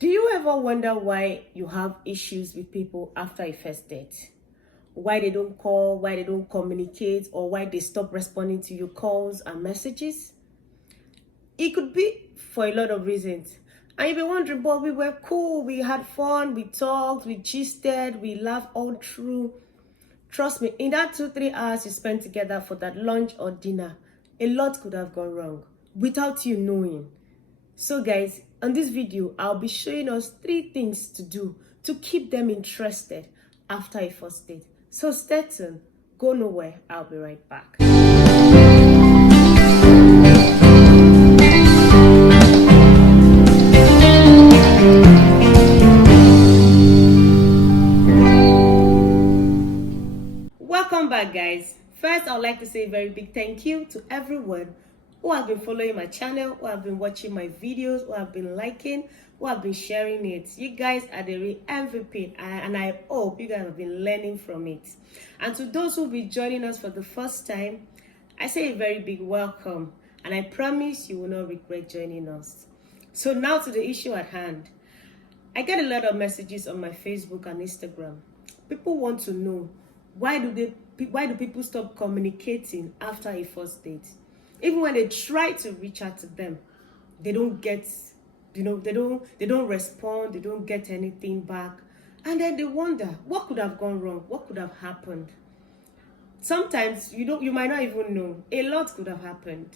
Do you ever wonder why you have issues with people after a first date? Why they don't call, why they don't communicate, or why they stop responding to your calls and messages? It could be for a lot of reasons. And you'll be wondering, but we were cool, we had fun, we talked, we gisted, we laughed all through. Trust me, in that 2-3 hours you spent together for that lunch or dinner, a lot could have gone wrong without you knowing. So guys, on this video, I'll be showing us 3 things to do to keep them interested after a first date. So stay tuned, go nowhere, I'll be right back. Welcome back guys. First, I would like to say a very big thank you to everyone who have been following my channel, who have been watching my videos, who have been liking, who have been sharing it. You guys are the real MVP and I hope you guys have been learning from it. And to those who will be joining us for the first time, I say a very big welcome and I promise you will not regret joining us. So now to the issue at hand. I get a lot of messages on my Facebook and Instagram. People want to know why do people stop communicating after a first date? Even when they try to reach out to them, they don't get, they don't respond, they don't get anything back. And then they wonder, what could have gone wrong? What could have happened? Sometimes you might not even know. A lot could have happened.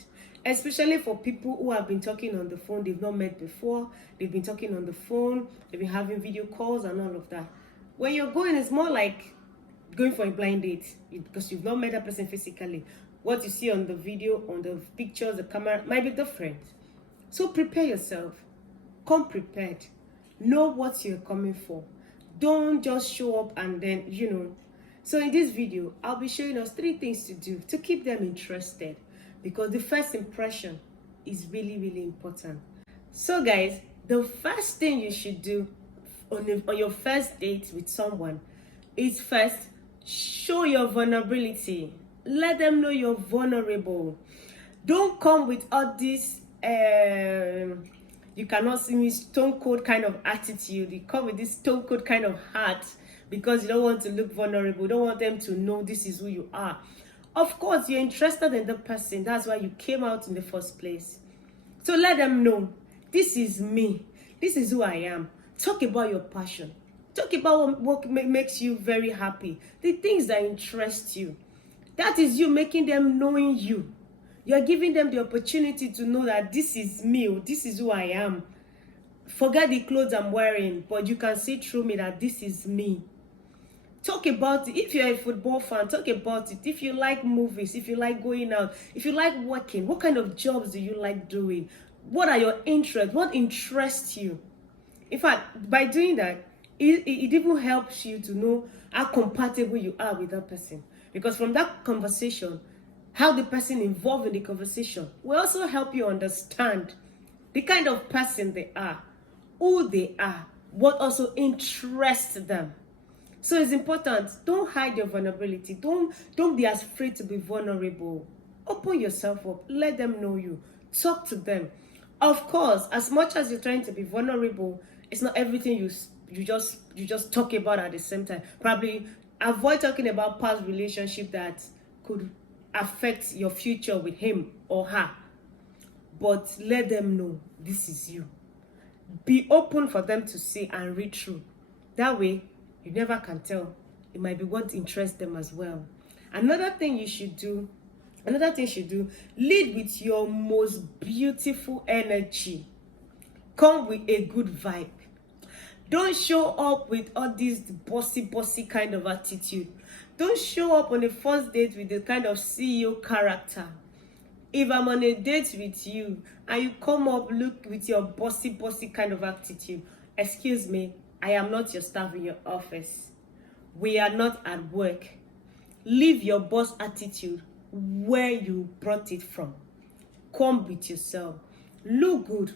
Especially for people who have been talking on the phone, they've not met before, they've been talking on the phone, they've been having video calls and all of that. When you're going, it's more like going for a blind date because you've not met that person physically. What you see on the video, on the pictures, the camera might be different. So prepare yourself. Come prepared. Know what you're coming for. Don't just show up and then, So in this video, I'll be showing us 3 things to do to keep them interested because the first impression is really, really important. So guys, the first thing you should do on your first date with someone is first, show your vulnerability. Let them know you're vulnerable. Don't come with all this you cannot see me stone cold kind of attitude. You come with this stone cold kind of heart because you don't want to look vulnerable. You don't want them to know this is who you are. Of course, you're interested in the person. That's why you came out in the first place. So let them know, this is me. This is who I am. Talk about your passion. Talk about what makes you very happy. The things that interest you. That is you making them knowing you. You're giving them the opportunity to know that this is me. This is who I am. Forget the clothes I'm wearing, but you can see through me that this is me. Talk about it. If you're a football fan, talk about it. If you like movies, if you like going out, if you like working, what kind of jobs do you like doing? What are your interests? What interests you? In fact, by doing that, it even helps you to know how compatible you are with that person. Because from that conversation, how the person involved in the conversation will also help you understand the kind of person they are, who they are, what also interests them. So it's important. Don't hide your vulnerability. Don't be afraid to be vulnerable. Open yourself up. Let them know you. Talk to them. Of course, as much as you're trying to be vulnerable, it's not everything you just talk about at the same time. Probably avoid talking about past relationship that could affect your future with him or her. But let them know this is you. Be open for them to see and read through. That way, you never can tell. It might be what interests them as well. Another thing you should do, lead with your most beautiful energy. Come with a good vibe. Don't show up with all this bossy kind of attitude. Don't show up on the first date with the kind of CEO character. If I'm on a date with you and you come up look with your bossy kind of attitude, excuse me, I am not your staff in your office. We are not at work. Leave your boss attitude where you brought it from. Come with yourself. Look good.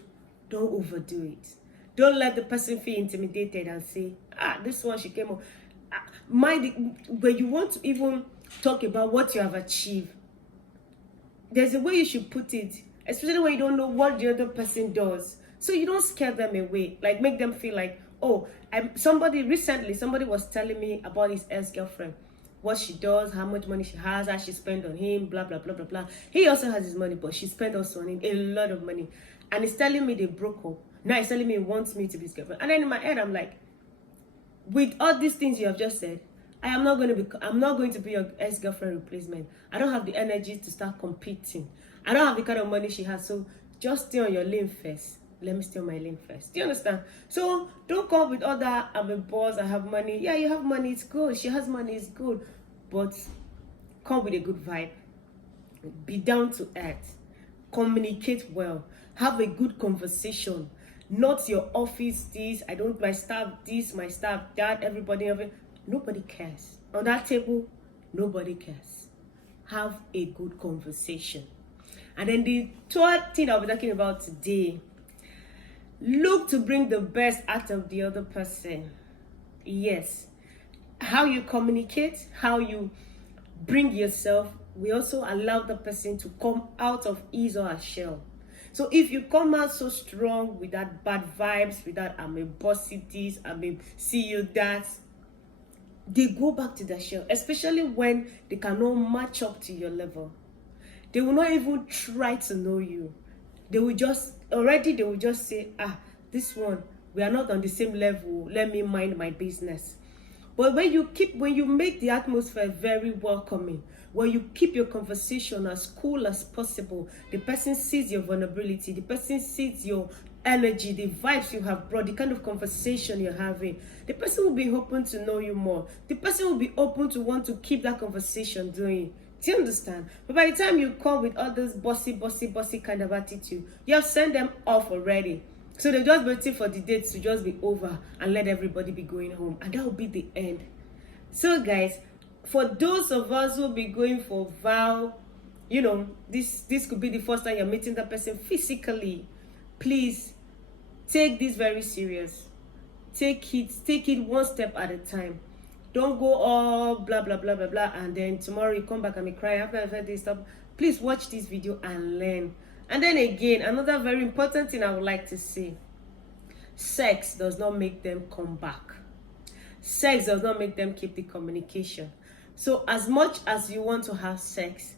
Don't overdo it. Don't let the person feel intimidated and say, this one she came up. When you want to even talk about what you have achieved, there's a way you should put it, especially when you don't know what the other person does. So you don't scare them away, like make them feel like, oh, somebody was telling me about his ex-girlfriend, what she does, how much money she has, how she spent on him, blah blah blah blah blah. He also has his money, but she spent also on him a lot of money, and he's telling me they broke up. Now he's telling me he wants me to be his girlfriend, and then in my head I'm like, with all these things you have just said, I'm not going to be your ex-girlfriend replacement. I don't have the energy to start competing. I don't have the kind of money she has, so just stay on your lane first. Let me stay on my lane first. Do you understand? So don't come with all that, I'm a boss, I have money. Yeah, you have money, it's good. She has money, it's good. But come with a good vibe. Be down to earth. Communicate well. Have a good conversation. Not your office this, my staff this, my staff that, everybody. Nobody cares. On that table, nobody cares. Have a good conversation. And then the third thing I'll be talking about today, look to bring the best out of the other person. Yes. How you communicate, how you bring yourself, we also allow the person to come out of his or her shell. So if you come out so strong with that bad vibes, with that I'm a bossy this, I'm a CEO that, they go back to their shell, especially when they cannot match up to your level. They will not even try to know you. They will just say, this one, we are not on the same level, let me mind my business. But when you make the atmosphere very welcoming, when you keep your conversation as cool as possible, the person sees your vulnerability, the person sees your energy, the vibes you have brought, the kind of conversation you're having, the person will be open to know you more. The person will be open to want to keep that conversation going. Do you understand? But by the time you come with all this bossy kind of attitude, you have sent them off already. So they're just waiting for the date to just be over and let everybody be going home. And that will be the end. So guys, for those of us who will be going for vow, this could be the first time you're meeting that person physically. Please take this very serious. Take it one step at a time. Don't go all blah blah blah blah blah and then tomorrow you come back and be crying after I've heard this stuff. Please watch this video and learn. And then again, another very important thing I would like to say, sex does not make them come back. Sex does not make them keep the communication. So as much as you want to have sex,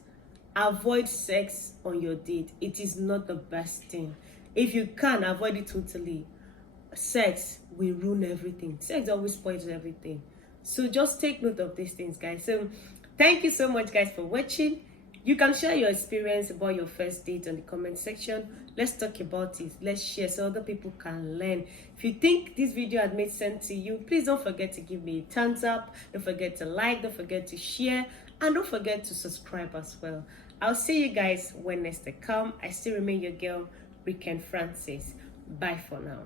avoid sex on your date. It is not the best thing. If you can, avoid it totally. Sex will ruin everything. Sex always spoils everything. So just take note of these things, guys. So thank you so much, guys, for watching. You can share your experience about your first date in the comment section. Let's talk about it. Let's share so other people can learn. If you think this video had made sense to you, please don't forget to give me a thumbs up. Don't forget to like. Don't forget to share. And don't forget to subscribe as well. I'll see you guys when next I come. I still remain your girl, Weekend Francis. Bye for now.